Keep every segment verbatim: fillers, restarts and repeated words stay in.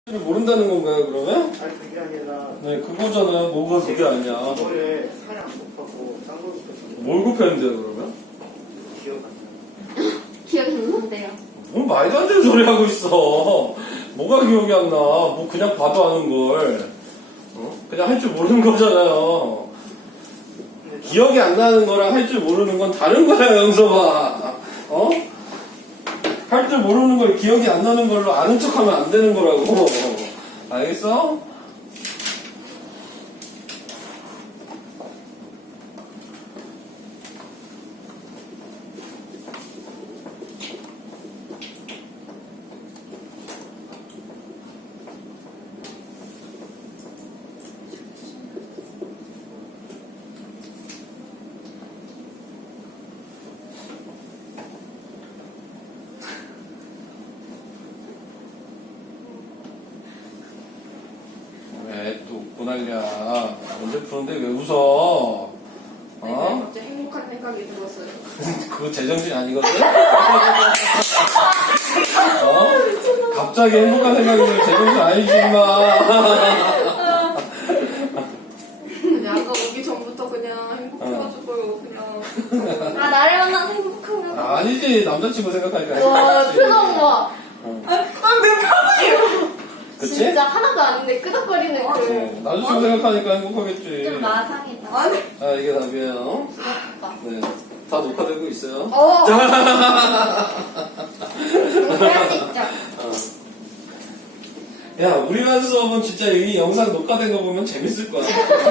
모른다는 건가요, 그러면? 아니 그게 아니라 네, 그거잖아요. 뭐가 그게 아니야. 이거에 살이 안 곱하고 딴 걸 곱해서 뭘 곱했는데요, 그러면? 기억 안 나. 기억이 안 난대요. 뭔 말도 안 되는 소리 하고 있어. 뭐가 기억이 안 나. 뭐 그냥 봐도 아는 걸. 어? 그냥 할 줄 모르는 거잖아요. 기억이 안 나는 거랑 할 줄 모르는 건 다른 거야, 영서가. 어? 할 줄 모르는 걸 기억이 안 나는 걸로 아는 척 하면 안 되는 거라고. 알겠어? 왜 또 웃고 난리야. 언제 푸는데 왜 웃어? 아니, 어? 갑자기 행복한 생각이 들었어요. 그거 제정신 아니거든? 어? 갑자기 행복한 생각이 들면 제정신 아니지, 임마. 그냥 아까 오기 전부터 그냥 행복해가지고요, 그냥. 아, 나를 만나서 행복한가 봐. 아니지, 남자친구 생각하니까. 와, 아니지. 표정 봐. 어. 아, 내 표정이. 그치? 진짜 하나도 아닌데 끄덕거리는 어, 그. 남자친구 생각하니까 행복하겠지. 좀 마상이다. 아니. 아, 이게 답이에요. 부럽다. 네. 다 녹화되고 있어요. 어. 그럴 수 있죠. 어. 야, 우리만 수업은 진짜 이 영상 녹화된 거 보면 재밌을 거야.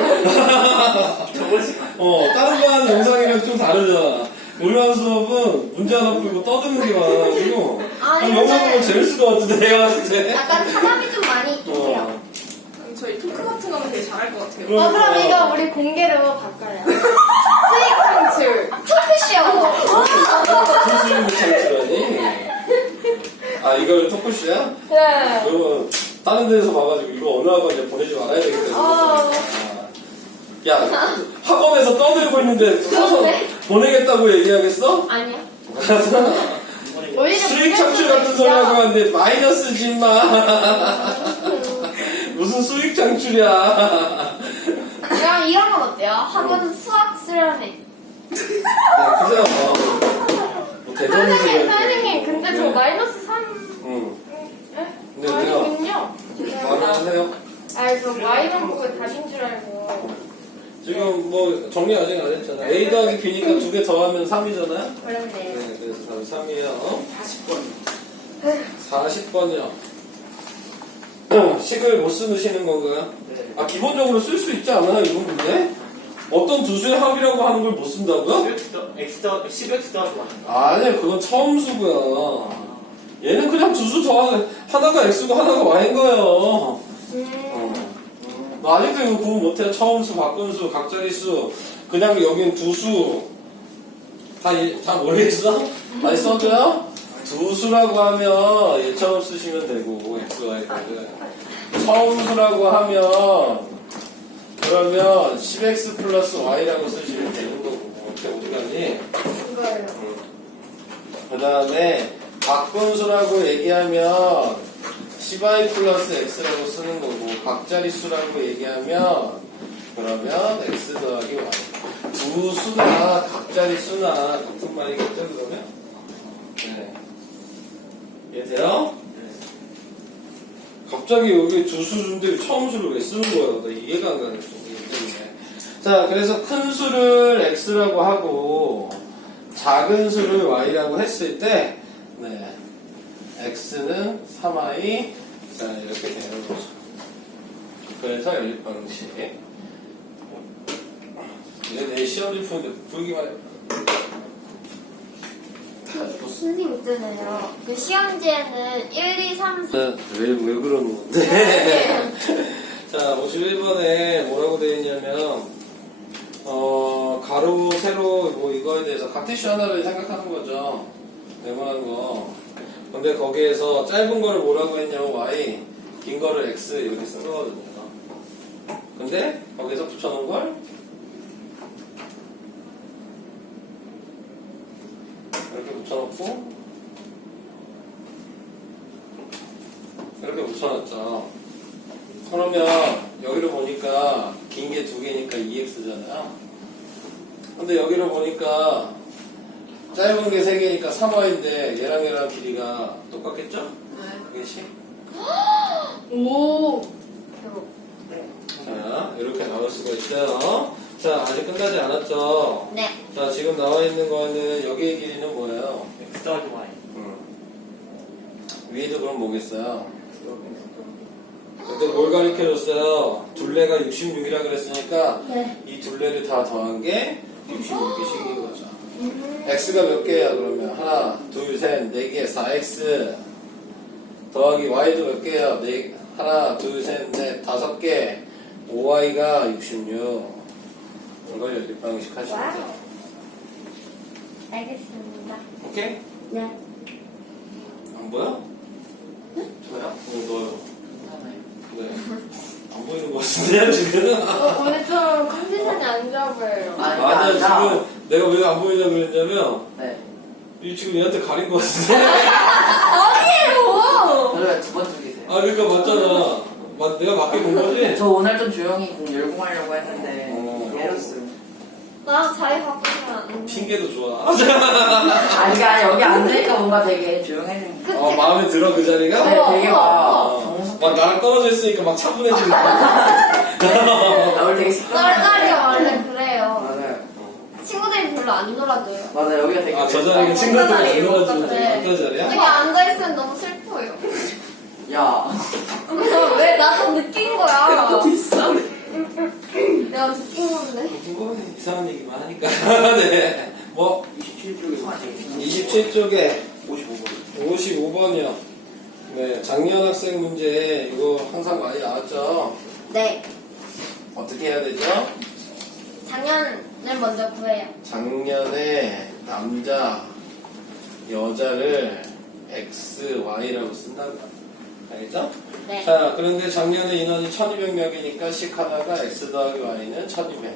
저거지. 어, 다른 거 하는 영상이랑 좀 다르잖아. 우리만 수업은 문제 하나 풀고 떠드는 게 많아가지고. 아니, 영상 보면 근데 재밌을 것 같은데, 내가 봤을 때. 약간 사람이 좀 많이 있긴 해요. 어. 저희 토크 같은 거는 되게 잘할 것 같아요. 그럼- 어, 그럼 이거 우리 공개로 바꿔요. 수익 창출. 토크쇼. 무슨 창출하니? 아, 이걸 토크쇼야? 네. 그러면 다른 데서 봐가지고 이거 어느 학원에 보내지 말아야 되기 때문에. 아. 야, 학원에서 떠들고 있는데 서서 그런데? 보내겠다고 얘기하겠어? 아니요. 이번에 오히려 수익 창출 같은 소리 하고 하는데 마이너스지 마. 무슨 수익 창출이야. 그럼 이런 건 어때요? 학원 수학 수련회. 야, 그냥 뭐, 뭐 대단히 선생님, 선생님, 근데 저 마이너스 삼. 응. 네? 근데 내가 아니군요. 말해주세요. 아니, 저 마이너스 보고 답인 줄 알고. 지금 뭐 정리 아직 안 했잖아. A 더하기 B니까 두 개 더하면 삼이잖아요? 그렇네요. 네, 그래서 답이 삼이에요. 사십 번. 사십 번이요. 식을 못 쓰시는 건가요? 네. 아, 기본적으로 쓸 수 있지 않아요, 이건 근데? 어떤 두 수의 합이라고 하는 걸 못 쓴다고요? X 더 십 엑스 더하고 하는 거. 아니, 그건 처음 수고야. 얘는 그냥 두 수 더하는, 하나가 X고 하나가 Y인 거예요. 음. 어. 너 아직도 이거 구분 못해. 처음 수, 바꾼 수, 각자리 수. 그냥 여긴 두 수. 다, 이- 다 모르겠어? 많이 써줘요? 두 수라고 하면 얘처럼 쓰시면 되고, X, Y를. 처음 수라고 하면, 그러면 십 엑스 플러스 Y라고 쓰시면 되는 거고. 어떻게 어디 가니? 이거예요. 그 다음에, 바꾼 수라고 얘기하면, 십 와이 플러스 X라고 쓰는 거고, 각자리 수라고 얘기하면, 그러면 X 더하기 Y. 두 수나 각자리 수나 같은 말이겠죠, 그러면? 네. 이해돼요? 갑자기 여기 두 수인데 처음 수를 왜 쓰는 거야? 나 이해가 안 가는 거기 때문에. 자, 그래서 큰 수를 X라고 하고, 작은 수를 Y라고 했을 때, 네. X는 삼 와이, 자, 이렇게 되는 거죠. 그래서 연립 방식. 이제 내 시험지 푸는데 풀기만 해. 선생님 있잖아요. 그 시험지에는 일, 이, 삼, 사. 왜, 왜 그러는 건데? 자, 오십일 번에 뭐라고 되어 있냐면, 어, 가로, 세로, 뭐 이거에 대해서 카테시오 하나를 생각하는 거죠. 네모난 거. 근데 거기에서 짧은 거를 뭐라고 했냐면 Y, 긴 거를 X 이렇게 쓴 거거든요. 근데 거기서 붙여놓은 걸 이렇게 붙여놓고 이렇게 붙여 붙여놨죠. 그러면 여기로 보니까 긴 게 두 개니까 이 엑스잖아요. 근데 여기로 보니까 짧은 게 세 개니까 삼 와이인데 얘랑 얘랑 길이가 똑같겠죠? 네. 그게 십. 오. 자, 이렇게 나올 수가 있어요. 자, 아직 끝나지 않았죠? 네. 자, 지금 나와 있는 거는 여기의 길이는 뭐예요? X 더하기 Y. 음. 위에도 그럼 뭐겠어요? 근데 뭘 가르쳐줬어요? 둘레가 육십육이라 그랬으니까 네. 이 둘레를 다 더한 게 육십육 개씩인 거죠. x가 몇 개야 그러면? 하나, 둘, 셋, 네 개, 사 엑스 더하기 y도 몇 개야? 네, 하나, 둘, 셋, 넷, 다섯 개, 오 와이가 육십육. 이걸 연립 방식 하시면 와우. 돼요. 알겠습니다. 오케이? 네. 안 보여? 저요? 어, 너요. 네. 안 보이는 것 같은데요, 지금? 어, 오늘 좀 컨디션이 안 좋아 보여요. 아니, 아니야, 아니라. 지금 내가 왜 안 보이냐고 그랬냐면, 네. 이 지금 얘한테 가린 것 같은데? 아니에요! 그래, 두 번 죽이세요. 아, 그러니까 맞잖아. 맞, 내가 맞게 본 거지? 저 오늘 좀 조용히 공 열공하려고 했는데, 어. 에러스. 나랑 자리 바꾸면 안 돼. 핑계도 좋아. 아니, 그러니까 여기 앉으니까 뭔가 되게 조용해지는 거. 어, 마음에 들어, 그 자리가? 네, 되게 막, 어, 정숙. 막 나랑 떨어져 있으니까 막 차분해지는 거. 나 오늘 되게 시끄러워. 썰자리가 원래 그래요. 맞아요. 친구들이 별로 안 놀아줘요. 맞아, 여기가 되게. 아, 저 자리가 친구들이 안 자리예요. 놀아주는 네. 어떤 자리야? 여기 앉아있으면 너무 슬퍼요. 야. 왜 나도 느낀 거야. 어디 있어? 내가 느낀 건데. 뭐, 이상한 얘기만 하니까. 네. 뭐, 이십칠 쪽에 사실 이십칠 쪽에 오십오 번. 오십오 번이요. 네, 작년 학생 문제, 이거 항상 많이 나왔죠? 네. 어떻게 해야 되죠? 작년을 먼저 구해요. 작년에 남자, 여자를 X, Y라고 쓴다고요. 알겠죠? 네. 자, 그런데 작년에 인원이 천이백 명이니까 식 하나가 X 더하기 Y는 천이백.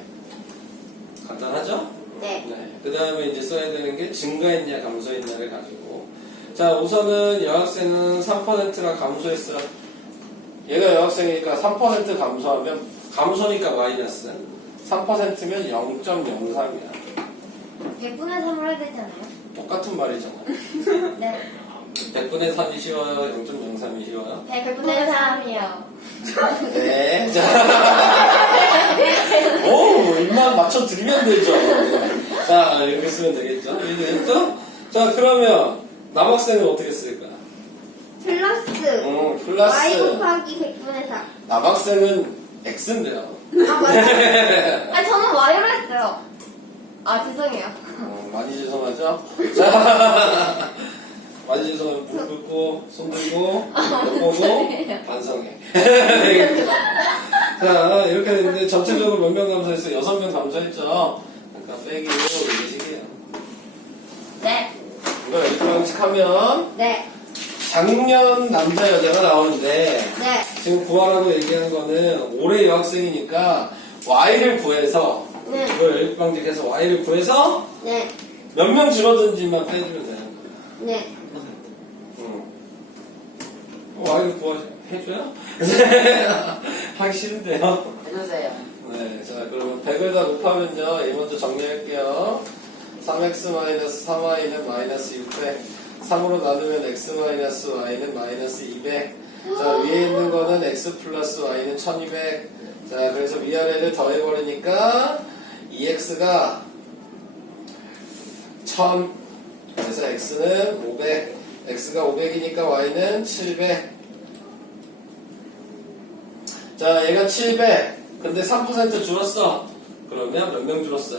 간단하죠? 네. 네. 그 다음에 이제 써야 되는 게 증가했냐, 감소했냐를 가지고. 자, 우선은 여학생은 삼 퍼센트가 감소했어. 얘가 여학생이니까 삼 퍼센트 감소하면, 감소니까 마이너스. 삼 퍼센트면 영 점 영삼이야. 백분의 삼을 해야 되잖아요. 똑같은 말이잖아. 네. 백분의 삼이 쉬워요? 영 점 영삼이 쉬워요? 백분의 삼이요. 네. 자. 오, 입만 맞춰드리면 되죠. 자, 이렇게 쓰면 되겠죠? 이해되겠죠? 자, 그러면 남학생은 어떻게 쓸까? 플러스 음, y 플러스. 곱하기 백분의 삼. 남학생은 X인데요. 아, 맞아요. 아니, 저는 y로 했어요. 아, 죄송해요. 어, 많이 죄송하죠? 자, 많이 죄송하면 무릎 꿇고, 손 들고, 못 보고, 반성해. 자, 이렇게 됐는데 전체적으로 몇 명 감소했어? 여섯 명 감소했죠? 그러니까 빼기로 이게 식이에요. 네. 이걸 이렇게 방식하면 네. 작년 남자 여자가 나오는데 네. 지금 구하라고 얘기한 거는 올해 여학생이니까 Y를 구해서 네. 이걸 연립방식해서 Y를 구해서 네. 몇 명 줄어든지만 빼주면 되는 거예요. 네. 응. Y를 구하 해줘요? 하기 싫은데요. 해주세요. 네, 자 그러면 백을 다 곱하면요. 얘 먼저 정리할게요. 삼 엑스 마이너스 삼 와이는 마이너스 육백. 삼으로 나누면 x 마이너스 y는 마이너스 이백. 자 위에 있는 거는 x 플러스 y는 천이백. 자 그래서 위아래를 더해버리니까 이 엑스가 천. 그래서 x는 오백. x가 오백이니까 y는 칠백. 자 얘가 칠백. 근데 삼 퍼센트 줄었어. 그러면 몇 명 줄었어요?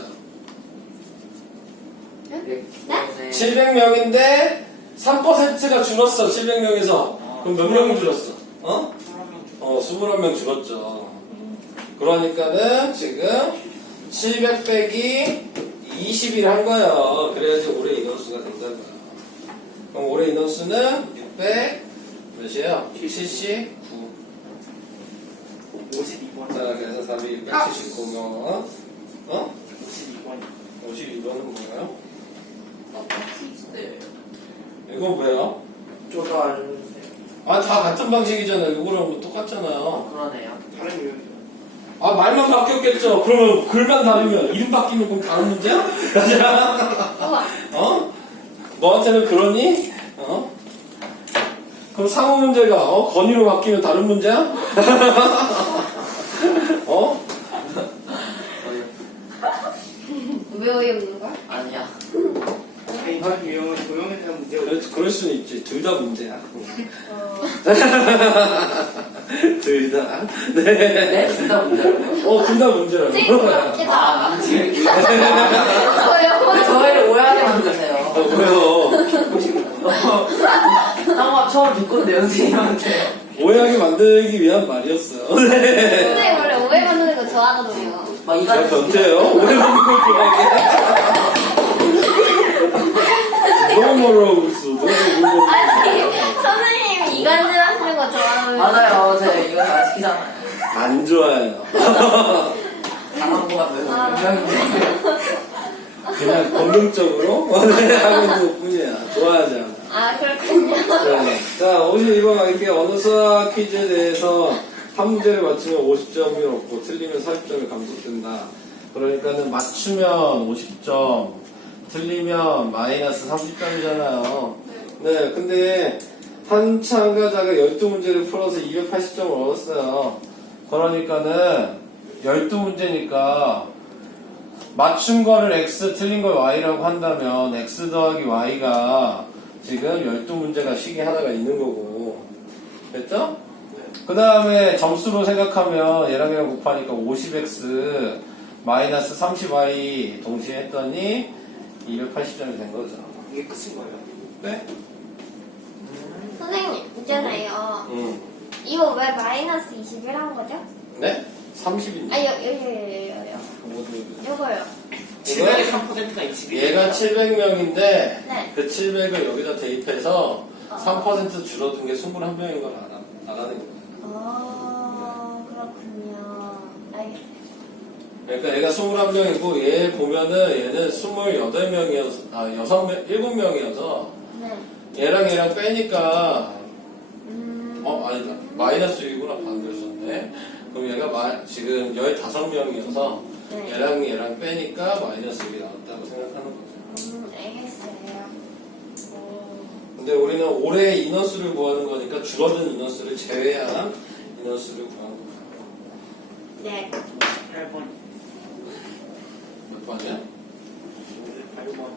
네. 칠백 명인데 삼 퍼센트가 줄었어. 칠백 명에서. 그럼 몇 명 줄었어? 어? 어, 이십일 명 줄었죠. 그러니까는 지금 칠백 빼기 이십일 한 거예요. 그래야지 올해 인원수가 된다고요. 그럼 올해 인원수는 육백 몇이에요? 칠십구. 오십이 번. 자, 그래서 답이 육백칠십구 명. 어? 오십이 번. 오십이 번은 뭐예요? 네. 이거 뭐예요? 저도 알려주세요. 아, 다 같은 방식이잖아요. 이거랑 뭐 똑같잖아요. 그러네요. 다른 유형이요. 아, 말만 바뀌었겠죠. 그러면 글만 다르면 이름 바뀌면 그럼 다른 문제야? 우와. 어? 너한테는 그러니? 어? 그럼 상호 문제가 어? 건의로 바뀌면 다른 문제야? 어? 왜 어이없는 거야? 아니야. 이번 유형은 조형에 대한 문제고 그럴, 그럴 수는 있지. 둘 다 문제야. 어. 둘 다. 네. 네? 둘 다 문제라고요? 어, 둘 다 문제라고. 찐 같기도 아, 하고. 지금 저요. 저희를 오해하게 만드세요. 어, 왜요? 한번 처음 듣건데 선생님한테. 오해하게 만들기 위한 말이었어요. 네. 선생님 원래 오해 만드는 거 좋아하거든요. 막 제가 이간 변태예요? 오해 만드는 걸 좋아하게. 너무 멀어하고 있어. 너무 멀어. 아니, 선생님 이간질 하시는 거 좋아하면. 맞아요. 제가 이거 잘 시키잖아요. 안 좋아해요. 당한 거가 매우 아. 유명인데. 그냥 본능적으로 하고 있는 것 뿐이야. 좋아하지 않아. 아, 그렇군요. 네. 자, 오십이 번 이렇게 언어 수학 퀴즈에 대해서 한 문제를 맞추면 오십 점이 없고 틀리면 사십 점이 감소된다. 그러니까는 맞추면 오십 점, 틀리면 마이너스 삼십 점이잖아요. 네, 근데 한 참가자가 십이 문제를 풀어서 이백팔십 점을 얻었어요. 그러니까는 십이 문제니까 맞춘 거를 x, 틀린 걸 y라고 한다면 x 더하기 y가 지금 십이 문제가 식이 하나가 있는 거고. 됐죠? 그 다음에 점수로 생각하면 얘랑 얘랑 곱하니까 오십 엑스 마이너스 삼십 와이 동시에 했더니 이백팔십 점이 된 거죠. 이게 끝인 거예요. 네? 선생님, 있잖아요. 응. 이거 왜 마이너스 이십일 한 거죠? 네? 삼십인데. 아, 여, 여, 여, 여, 여, 여. 이거요? 요거요. 칠백의 삼 퍼센트가 이십일. 얘가 칠백 명인데 네. 그 칠백을 여기다 대입해서 어. 삼 퍼센트 줄어든 게 이십일 명인 걸 알아, 알아낸 거예요. 아, 그렇군요. 알겠어요. 그러니까 얘가 이십일 명이고 얘 보면은 얘는 이십팔 명이어서 아 여섯 명, 일곱 명이어서 네. 얘랑 얘랑 빼니까 음. 어 아니다 마이너스 육이구나 반대로 썼네. 그럼 얘가 마, 지금 십오 명이어서 네. 얘랑 얘랑 빼니까 마이너스 육이 나왔다고 생각하는 거죠. 음, 알겠어요. 오. 근데 우리는 올해 인원수를 구하는 거니까 줄어든 인원수를 제외한 인원수를 구하는 거예요. 네. 팔 번. 몇 번이야? 팔 번.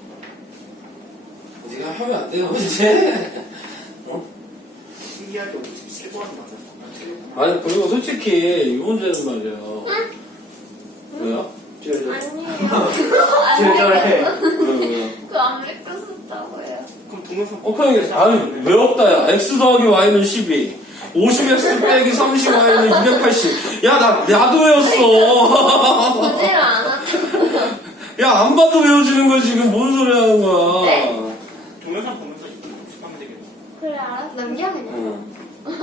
네가 하면 안 돼요 이제. 어? 신기하게 오십칠 번 맞았어. 아니 그리고 솔직히 이 문제는 말이에요. 왜요? 아니에요. 제절해. 왜요? 왜요? 그안 뺏겼었다고요. 그럼 동영상 어, 그냥, 아니, 왜 없다, 야. x 더하기 y는 십이. 오십 엑스 빼기 삼십 와이는 이백팔십. 야, 나, 나도 외웠어. 보지를 않았다. 야, 안 봐도 외워지는 거야, 지금. 뭔 소리 하는 거야. 네? 동영상 보면서 연습하면 되겠네. 그래, 알았어. 남겨, 그냥. 응.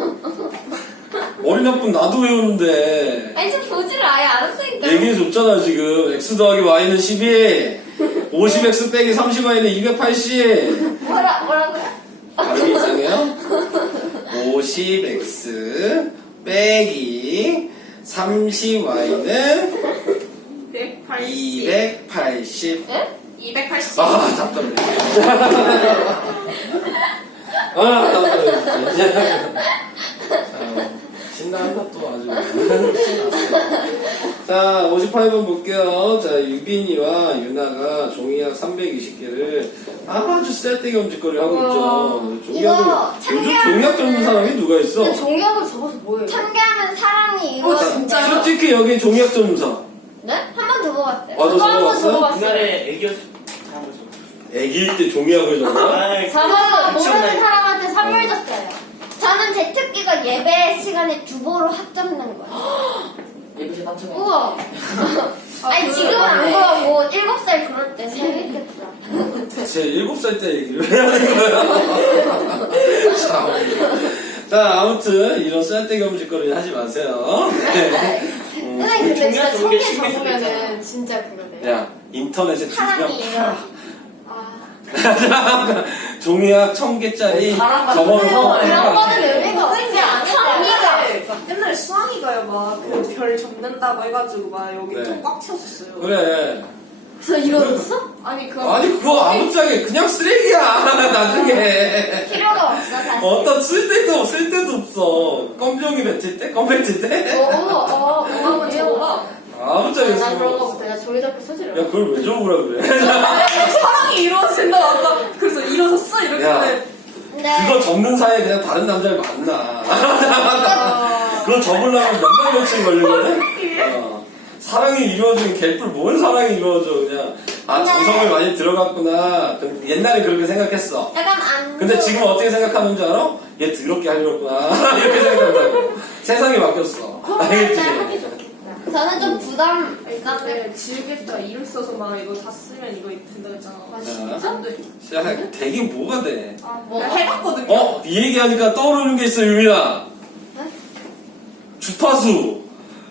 어린 학분 나도 외우는데. 아니, 저 보지를 아예 않았으니까. 얘기해줬잖아, 지금. x 더하기 y는 십이. 오십 엑스 빼기 삼십 와이는 이백팔십. 뭐라, 뭐라고요? 발음이 이상해요? 오십 엑스 빼기 삼십 와이는 백팔십. 이백팔십. 네? 이백팔십. 아, 답답해. 아, 답답해. 자, 신나한다, 또 아주. 신났어. 자, 오십팔 번 볼게요. 자, 유빈이와 유나가 종이약 삼백이십 개를 아주 쓸데기 없는 짓거리를 하고 있죠. 종이약을, 이거 요즘 참견하는- 종이약 적는 사람이 누가 있어? 근데 종이학을 적어서 뭐예요? 참견하면 사랑이 이거. 어, 진짜요? 솔직히 여기 종이약 전문사. 네? 한 번 적어봤어요. 아, 너 저거 한번 적어봤어요? 적어봤어요. 옛날에 애기였을 잘한 거죠. 애기일 때 종이약을 적어? 아이, 저는 모르는 엄청나게- 사람한테 선물 줬어요. 저는 제 특기가 예배 시간에 두 보로 학점 낸 거예요. 예쁘게 깜짝 놀랐어. 우와. 아니, 그- 지금은 안 맞네. 그러고 일곱 살 그럴 때 재밌겠다. 대체 일곱 살 때 얘기를 왜 하는 거야? 참. 자, 아무튼 이런 쓸데기 없는 짓거리 하지 마세요. 네. 음, 선생님, 근데 진짜 종이학 천 개 적은 게 적으면은 진짜 그러네요. 야, 인터넷에 사랑이 뒤지면 이거. 아. 종이학 천 개짜리 사람 같은 접어서 사람을 그런 해봐. 거는 의미가 없지 않을까? 옛날에 수학이가요 막 그 별 접는다고 해가지고 막 여기 네. 좀 꽉 채웠었어요. 그래. 그래서 이러셨어? 아니 그거 아니 그거 아무짝에 그냥 쓰레기야 나중에. 필요가 없어 사실. 어떤 쓸데도 쓸데도 없어. 껌종이 뱉을 때? 껌 뱉을 때? 어, 어, 한번 적어봐. 아무짝에 난 그런 거 쓰고. 못해. 나 종이접기 소질이 야 없어. 그걸 왜 줘보라 그래. 사랑이 이루어진다고 아까 그래서 일어섰어 이렇게 야. 했는데 근데 그거 접는 사이에 그냥 다른 남자를 만나. 그거 접으려면 몇달 며칠 걸리거든? 어. 사랑이 이루어지는 개뿔 뭔 사랑이 이루어져 그냥. 아 정성을 많이 들어갔구나. 그 옛날에 그렇게 생각했어. 약간 안. 근데 지금 어떻게 생각하는 줄 알아? 얘 더럽게 하려구나. 이렇게 생각한다고. 세상이 바뀌었어. 코로나 때 하기 좋겠다. 저는 좀 부담 일단 근데 지우겠다 이름 써서 막 이거 다 쓰면 이거 된다 했잖아. 아, 진짜? 안 돼. 야, 되긴 뭐가 돼? 아, 뭐 내가 해봤거든요. 어? 이 얘기하니까 떠오르는 게 있어, 유민아. 네? 주파수.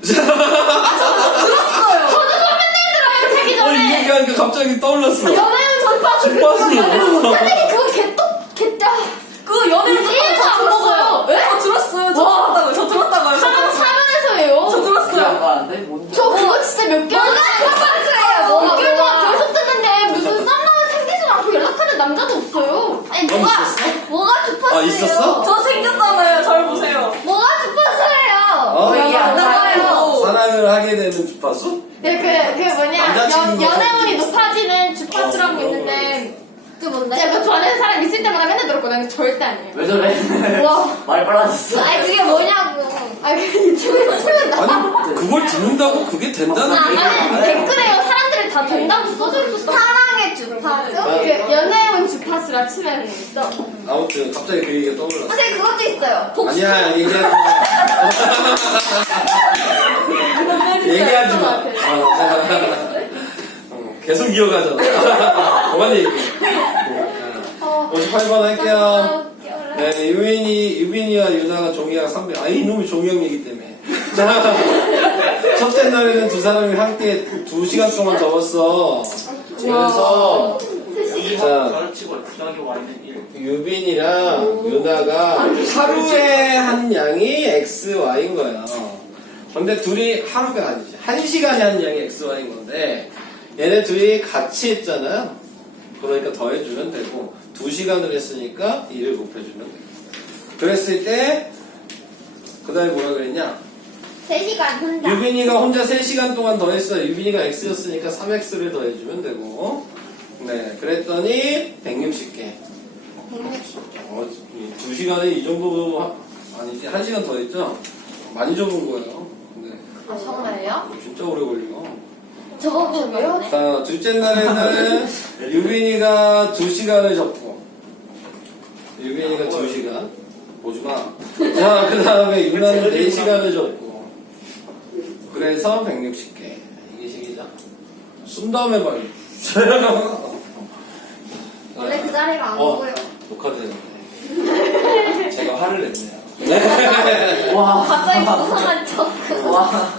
들었어요. 저도 선배님 들어요 자기 어, 이 전에. 얘기하니까 갑자기 떠올랐어. 연애운 전파수 주파수. 선배님 그거 개떡 개떡. 그 연애를 일도 안 먹어요. 에? 저 들었어요. 저 와. 들었다고요. 저 들었다고요. 저 사람 들었어요. 사면에서예요. 저 들었어요. 안 가는데? 뭔지. 저 그거 진짜 몇 개월 동안 뭐가, 몇 개월 동안 뭐가. 계속 듣는데 무슨 썸남은 생기지도 않고 연락하는 남자도 없어요. 아니 넌 뭐가 있었어? 뭐가 주파수예요? 아, 있었어? 저 생겼잖아요. 절 보세요. 뭐가 주파수예요? 어? 이게 안 나가요. 사랑을 하게 되는 주파수? 네, 그, 그 뭐냐, 남자친구가 연, 연애운이 사귀지. 높아지는 주파수라는 게 어, 있는데, 그 뭔데? 제가 그 좋아하는 사람 있을 때마다 맨날 들었거든요. 절대 아니에요. 왜 저래? 와. 말 빨라졌어. 아니, 그게 뭐냐고. 아, 그 유튜브에 쓰면 나. 아니, 그걸 듣는다고 그게 된다는 아, 얘기야. 아니, 댓글에요. 사람들이 다 된다고 써져 있었어. 사랑의 주파수? 그 연애운 주파수라 치면 있어. 아무튼, 갑자기 그 얘기가 떠올랐어. 선생님, 그것도 있어요. 복수. 아니야, 얘기하지 마. 얘기하지 마. 어, 어, 계속 이어가잖아. 그만 얘기. 오십팔 번 할게요. 네, 유빈이, 유빈이와 유나가 종이학 삼백. 아, 이놈이 종이학 얘기 때문에. 자, 첫째 날에는 두 사람이 함께 두 시간 동안 적었어. 그래서, 자, 가르치고 부당하게 와 있는 일. 유빈이랑 유나가 하루에 한 양이 엑스 와이인 거야. 근데 둘이 하루가 아니지. 한 시간에 한 양이 엑스 와이인 건데, 얘네 둘이 같이 했잖아요. 그러니까 더해주면 되고, 두 시간을 했으니까 일을 곱해주면 돼. 그랬을 때, 그 다음에 뭐라 그랬냐? 세 시간 혼자. 유빈이가 혼자 세 시간 동안 더했어. 유빈이가 X였으니까 삼 엑스를 더해주면 되고. 네, 그랬더니 백육십 개. 백육십 개. 어, 두 시간에 이 정도 하- 아니지 한 시간 더 했죠? 많이 적은 거예요. 근데 아, 정말요? 진짜 오래 걸리고. 저거보고요? 자 둘째 날에는 유빈이가 두 시간을 적고 유빈이가 두 시간 보지 마. 자 그 다음에 유나는 네 시간을 적고 그래서 백육십 개 이게 식이죠? 쓴 다음에 봐. 원래 그 자리가 안 어. 보여. 녹화되는데 제가 화를 냈네요. 네. 와. 갑자기 무성한 척. 와.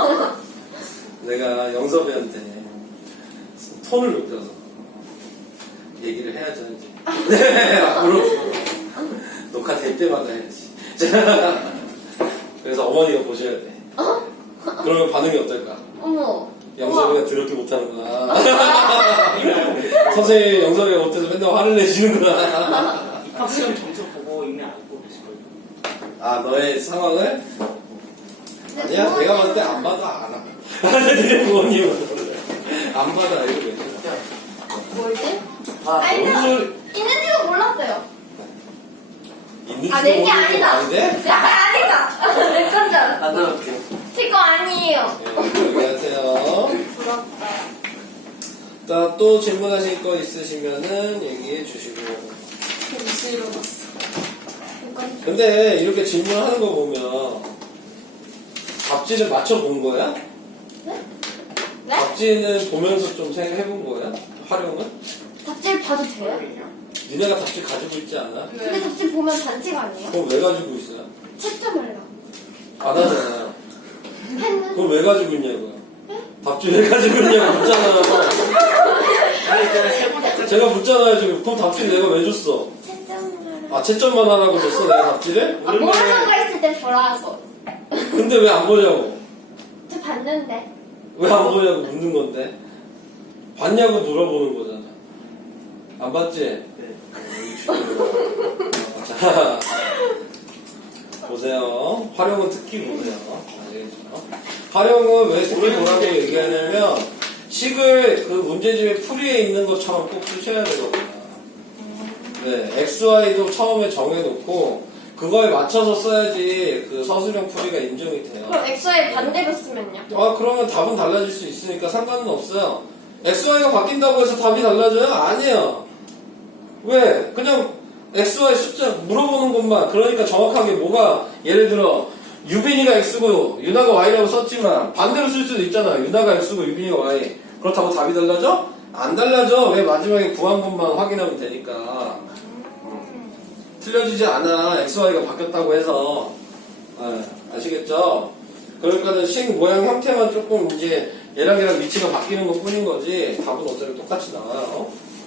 내가 영섭이한테 톤을 높여서 얘기를 해야죠 이제. 네, 앞으로 녹화 될 때마다 해야지. 그래서 어머니가 보셔야 돼. 그러면 반응이 어떨까? 어머. 영섭이가 더럽게 못하는구나. 선생님이 영섭이가 못해서 맨날 화를 내시는구나. 입학 시험 점수 보고 이미 알고 계실 거예요. 아 너의 상황을? 근데 아니야 부모님- 내가 봤을 때 안 받아 안 와. 내 부모님은 안 받아 이러고 있잖아. 뭐지? 아, 아니, 무슨 저 소리- 있는지도 몰랐어요. 있는지도 아, 내 게 모르는 아니다. 아닌데? 야, 아니다. 내 건 줄 알았어. 안 들어볼게요. 제거 아니에요. 네, 여기 하세요. 부럽다. 자, 또 질문하실 거 있으시면은 얘기해 주시고. 잠시 일어났어. 이건 근데 이렇게 질문하는 거 보면 답지를 맞춰본 거야? 네? 답지는 보면서 좀 생각해 본 거야? 활용은? 답지를 봐도 돼요? 니네가 답지 가지고 있지 않아? 근데 답지 보면 반칙 아니에요? 그럼 왜 가지고 있어요? 채점하려고. 안 하잖아요. 했는데. 그럼 왜 가지고 있냐고요? 답지 왜 가지고 있냐고 묻잖아. 때문에 세 번째 제가 묻잖아요 지금. 그럼 답지 내가 왜 줬어? 채점을. 아 채점만 하라고 줬어 내가 답지를? 아, 모르는 거 있을 때 보라고. 근데 왜 안 보냐고? 저 봤는데. 왜 안 보냐고 묻는 건데? 봤냐고 물어보는 거잖아. 안 봤지? 어, 자 보세요. 활용은 특히 보세요. 알겠죠? 활용은 왜 특히 뭐라고 얘기하냐면 식을 그 문제집의 풀이에 있는 것처럼 꼭 쓰셔야 되거든요. 네, 엑스, 와이도 처음에 정해놓고 그거에 맞춰서 써야지 그 서술형 풀이가 인정이 돼요. 그럼 엑스와이 반대로 쓰면요? 아 그러면 답은 달라질 수 있으니까 상관은 없어요. 엑스, 와이가 바뀐다고 해서 답이 달라져요? 아니에요. 왜? 그냥 엑스, 와이 숫자 물어보는 것만. 그러니까 정확하게 뭐가 예를 들어 유빈이가 X고 유나가 Y라고 썼지만 반대로 쓸 수도 있잖아. 유나가 X고 유빈이가 Y. 그렇다고 답이 달라져? 안 달라져. 왜? 마지막에 구한 것만 확인하면 되니까. 음. 틀려지지 않아. 엑스, 와이가 바뀌었다고 해서. 아, 아시겠죠? 그러니까는 식 모양 형태만 조금 이제 얘랑 얘랑 위치가 바뀌는 것 뿐인 거지 답은 어차피 똑같이 나와요.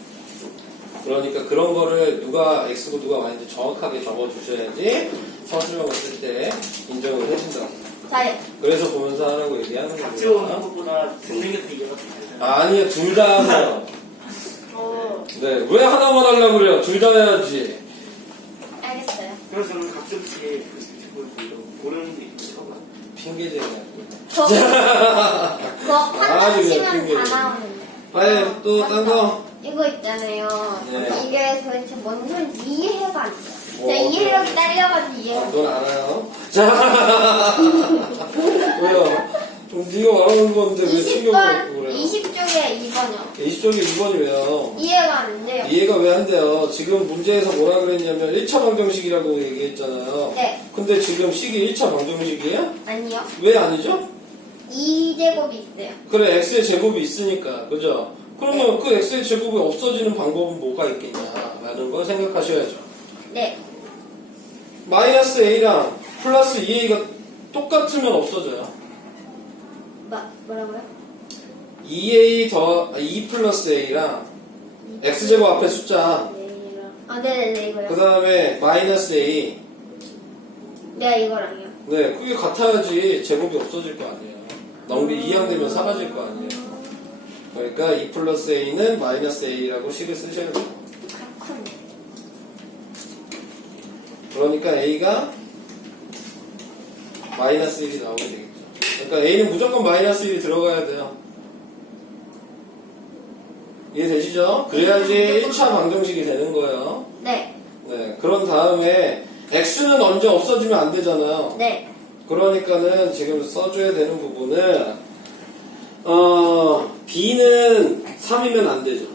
그러니까 그런 거를 누가 X고 누가 Y인지 정확하게 적어주셔야지 서술형을 쓸 때 인정을 해준다고. 자, 그래서 보면서 하라고 얘기하는 같이 오는 거예요. 것보다 듣는 게 더 이해가 되잖아요. 아니요, 둘 다 하세요. 어, 네, 왜 하나만 하려고 그래요? 둘 다 해야지. 알겠어요. 그래서 저는 가끔씩 그 유튜브에서 고르는 게 있어요. 핑계쟁이야. 저, 그거 아주 판단 그냥 치면 핑계. 다 나오는데. 아니, 또 딴 거? 이거 있잖아요. 네. 이게 도대체 뭔 소리인지 이해가 안 돼요. 뭐, 제가 이해력이 딸려가지고 이해가 아, 안 넌 돼요. 알아요? 자, 왜요? 그럼 네가 말하는 건데 왜 이십 신경을 갖고 번, 그래요? 이십 쪽에 이 번이요. 이십 쪽에 이 번이 왜요? 이해가 안 돼요. 이해가 왜 안 돼요? 지금 문제에서 뭐라 그랬냐면 일 차 방정식이라고 얘기했잖아요. 네. 근데 지금 식이 일 차 방정식이에요? 아니요. 왜 아니죠? 이 제곱이 있어요. 그래, x의 제곱이 있으니까. 그죠? 그러면 그 x의 제곱이 없어지는 방법은 뭐가 있겠냐? 라는 걸 생각하셔야죠. 네. 마이너스 a랑 플러스 이 에이가 똑같으면 없어져요. 뭐, 뭐라고요? 이 에이 더, 아, 이 플러스 a랑 x제곱 앞에 숫자. 아, 네네네, 이거요. 그 다음에 마이너스 a. 네, 이거랑요. 네, 그게 같아야지 제곱이 없어질 거 아니에요. 넘게 이항되면 사라질 거 아니에요. 그러니까 이 플러스 a는 마이너스 a라고 식을 쓰셔야 돼요. 그렇군. 그러니까 a가 마이너스 일이 나오게 되겠죠. 그러니까 a는 무조건 마이너스 일이 들어가야 돼요. 이해되시죠? 그래야지 일 차 방정식이 되는 거예요. 네. 네, 그런 다음에 x는 언제 없어지면 안 되잖아요. 네. 그러니까는 지금 써줘야 되는 부분은 어 b는 삼이면 안 되죠.